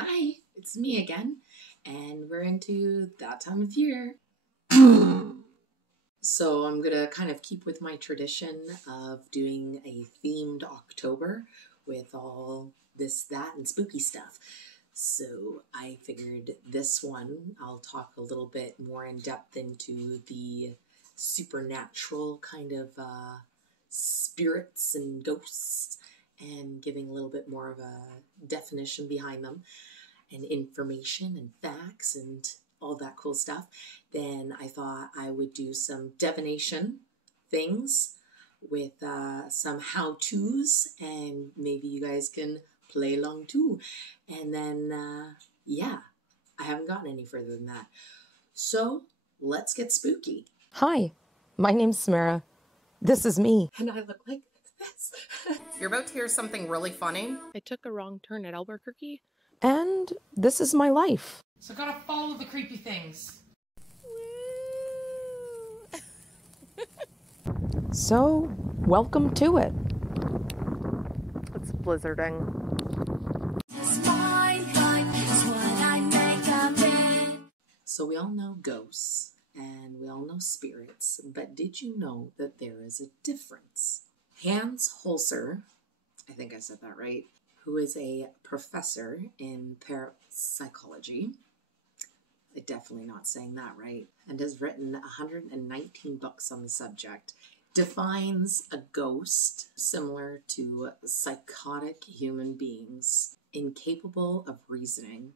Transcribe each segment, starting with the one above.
Hi, it's me again, and we're into that time of year. So I'm gonna kind of keep with my tradition of doing a themed October with all this, that, and spooky stuff. So I figured this one, I'll talk a little bit more in depth into the supernatural kind of spirits and ghosts, and giving a little bit more of a definition behind them and information and facts and all that cool stuff. Then I thought I would do some divination things with some how-tos, and maybe you guys can play along too. And then, yeah, I haven't gotten any further than that. So let's get spooky. Hi, my name's Samara. This is me. And I look like this. You're about to hear something really funny. I took a wrong turn at Albuquerque. And this is my life. So gotta follow the creepy things. So, welcome to it. It's blizzarding. So we all know ghosts and we all know spirits, but did you know that there is a difference? Hans Holzer, I think I said that right, who is a professor in parapsychology, I'm definitely not saying that right, and has written 119 books on the subject, defines a ghost similar to psychotic human beings, incapable of reasoning,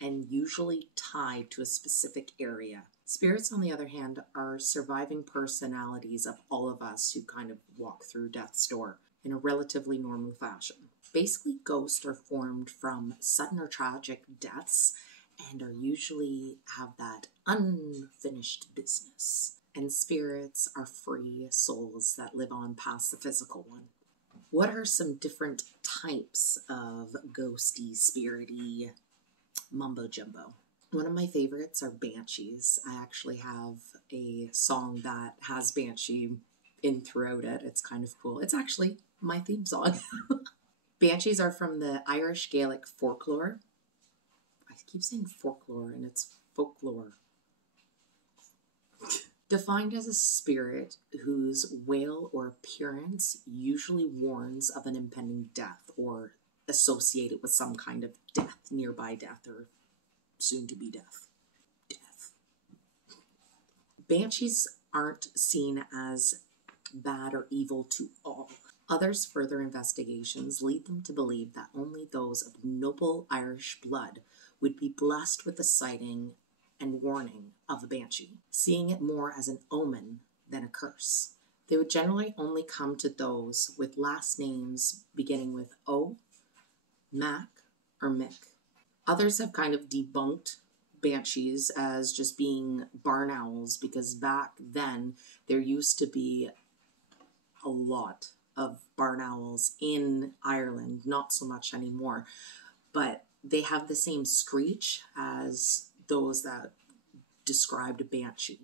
and usually tied to a specific area. Spirits, on the other hand, are surviving personalities of all of us who kind of walk through death's door in a relatively normal fashion. Basically, ghosts are formed from sudden or tragic deaths and are usually have that unfinished business. And spirits are free souls that live on past the physical one. What are some different types of ghosty, spirity mumbo jumbo? One of my favorites are banshees. I actually have a song that has banshee in throughout it. It's kind of cool. It's actually my theme song. Banshees are from the Irish Gaelic folklore. I keep saying folklore and it's folklore. Defined as a spirit whose wail or appearance usually warns of an impending death or associated with some kind of death, nearby death, or soon to be death. Banshees aren't seen as bad or evil to all. Others' further investigations lead them to believe that only those of noble Irish blood would be blessed with the sighting and warning of the banshee, seeing it more as an omen than a curse. They would generally only come to those with last names beginning with O, Mac, or Mick. Others have kind of debunked banshees as just being barn owls, because back then there used to be a lot of barn owls in Ireland, not so much anymore, but they have the same screech as those that described a banshee.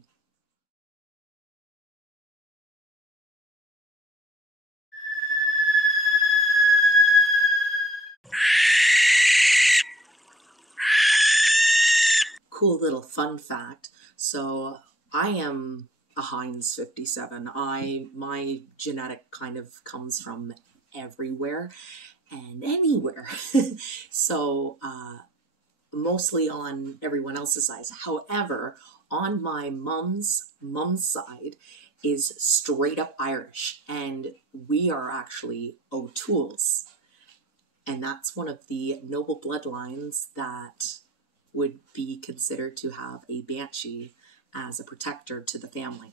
Cool little fun fact. So I am a Heinz 57. My genetic kind of comes from everywhere and anywhere. So mostly on everyone else's side. However, on my mom's side is straight up Irish, and we are actually O'Toole's. And that's one of the noble bloodlines that would be considered to have a banshee as a protector to the family.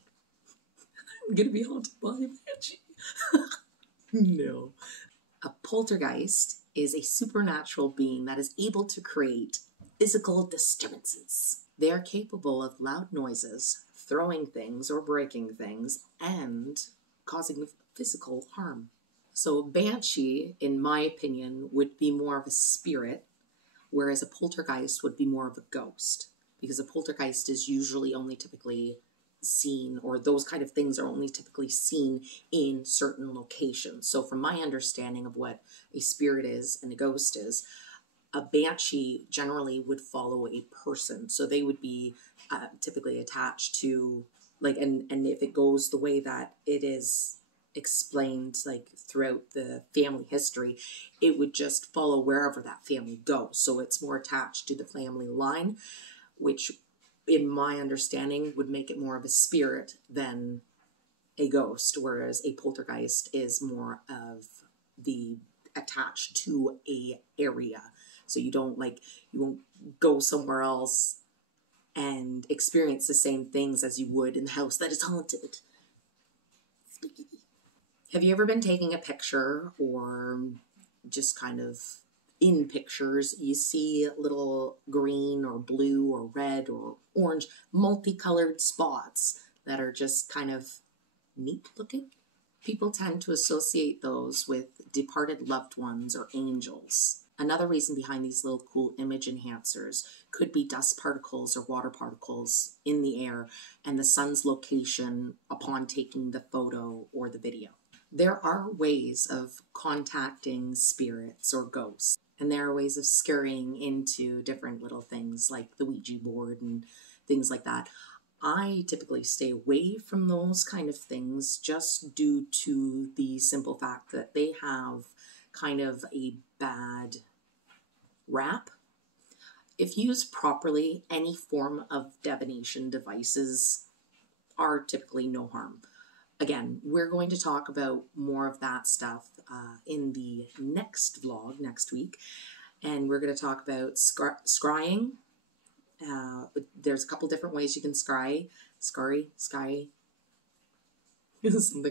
I'm going to be haunted by a banshee. No. A poltergeist is a supernatural being that is able to create physical disturbances. They are capable of loud noises, throwing things or breaking things, and causing physical harm. So a banshee, in my opinion, would be more of a spirit, whereas a poltergeist would be more of a ghost, because a poltergeist is usually only typically seen, or those kind of things are only typically seen in certain locations. So from my understanding of what a spirit is and a ghost is, A banshee generally would follow a person. So they would be typically attached to, like, and if it goes the way that it is explained, like throughout the family history, it would just follow wherever that family goes. So it's more attached to the family line, which in my understanding would make it more of a spirit than a ghost, whereas a poltergeist is more of the attached to a area. So you won't go somewhere else and experience the same things as you would in the house that is haunted. Spooky. Have you ever been taking a picture or just kind of in pictures, you see little green or blue or red or orange multicolored spots that are just kind of neat looking? People tend to associate those with departed loved ones or angels. Another reason behind these little cool image enhancers could be dust particles or water particles in the air and the sun's location upon taking the photo or the video. There are ways of contacting spirits or ghosts, and there are ways of scurrying into different little things like the Ouija board and things like that. I typically stay away from those kind of things just due to the simple fact that they have kind of a bad rap. If used properly, any form of divination devices are typically no harm. Again, we're going to talk about more of that stuff in the next vlog next week. And we're going to talk about scrying. There's a couple different ways you can scry, something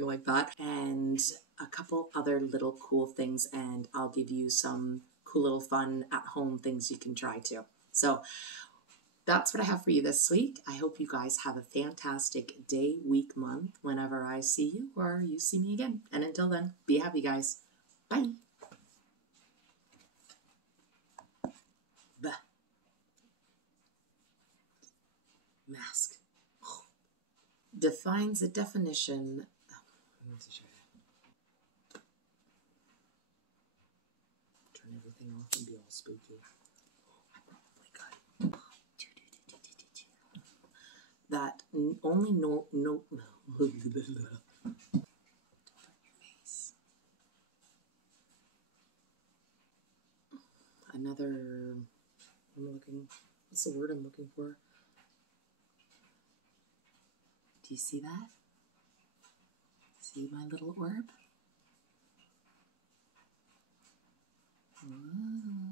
like that, and a couple other little cool things, and I'll give you some cool little fun at home things you can try too. So that's what I have for you this week. I hope you guys have a fantastic day, week, month, whenever I see you or you see me again. And until then, be happy, guys. Bye. Mask defines a definition. Turn everything off and be all spooky. I probably could. That only face. Another. What's the word I'm looking for? Do you see that? See my little orb? Whoa.